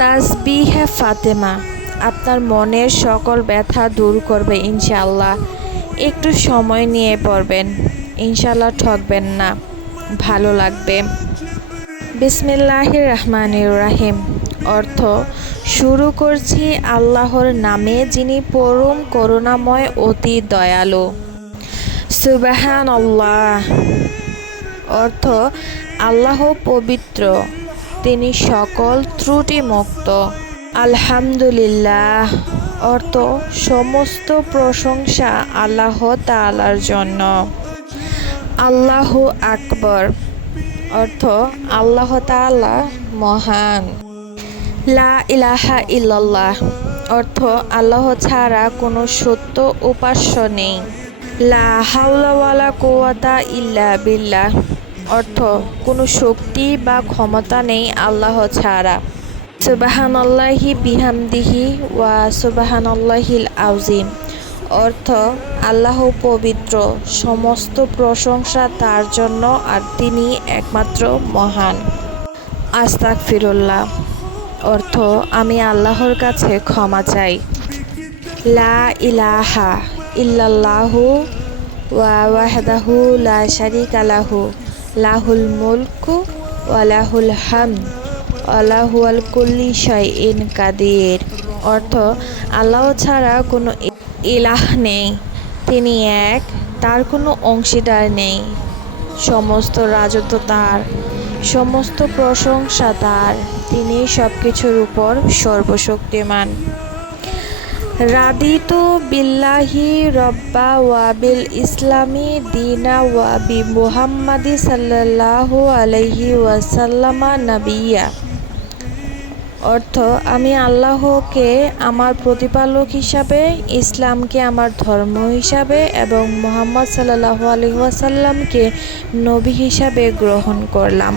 তাসবিহে ফাতেমা আপনার মনের সকল ব্যথা দূর করবে ইনশাআল্লাহ। একটু সময় নিয়ে পড়বেন, ইনশাআল্লাহ ঠকবেন না, ভালো লাগবে। বিসমিল্লাহির রহমানির রহিম অর্থ শুরু করছি আল্লাহর নামে, যিনি পরম করুণাময় অতি দয়ালু। সুবহানাল্লাহ অর্থ আল্লাহ পবিত্র, তিনি সকল ত্রুটিমুক্ত। আলহামদুলিল্লাহ অর্থ সমস্ত প্রশংসা আল্লাহ তাআলার জন্য। আল্লাহু আকবার অর্থ আল্লাহ তাআলা মহান। লা ইলাহা ইল্লাল্লাহ অর্থ আল্লাহ ছাড়া কোনো সত্য উপাস্য নেই। লা হাওলা ওয়ালা কুওয়াতা ইল্লা বিল্লাহ অর্থ কোনো শক্তি বা ক্ষমতা নেই আল্লাহ ছাড়া। সুবহানাল্লাহি বিহামদিহি ওয়া সুবহানাল্লাহিল আযীম অর্থ আল্লাহ পবিত্র, সমস্ত প্রশংসা তার জন্য, আর তিনি একমাত্র মহান। আস্তাগফিরুল্লাহ অর্থ আমি আল্লাহর কাছে ক্ষমা চাই। লা ইলাহা ইল্লাল্লাহু ওয়াহদাহু লা শারীকা লাহু লাহুল মুলকু ওয়া লাহুল হামদ ওয়া হুয়া আলা কুল্লি শাইইন কাদির অর্থ আল্লাহ ছাড়া কোনো ইলাহ নেই, তিনি এক, তার কোনো অংশীদার নেই, সমস্ত রাজত্ব তার, সমস্ত প্রশংসা তার, তিনি সবকিছুর উপর সর্বশক্তিমান। রাদিতু বিল্লাহি রব্বা ওয়া বিল ইসলামি দীনা ওয়া বি মুহাম্মাদি সাল্লাল্লাহু আলাইহি ওয়াসাল্লামা নাবিয়্যা অর্থ আমি আল্লাহকে আমার প্রতিপালক হিসাবে, ইসলামকে আমার ধর্ম হিসাবে এবং মুহাম্মদ সাল্লাল্লাহু আলাইহি ওয়াসাল্লামকে নবী হিসাবে গ্রহণ করলাম।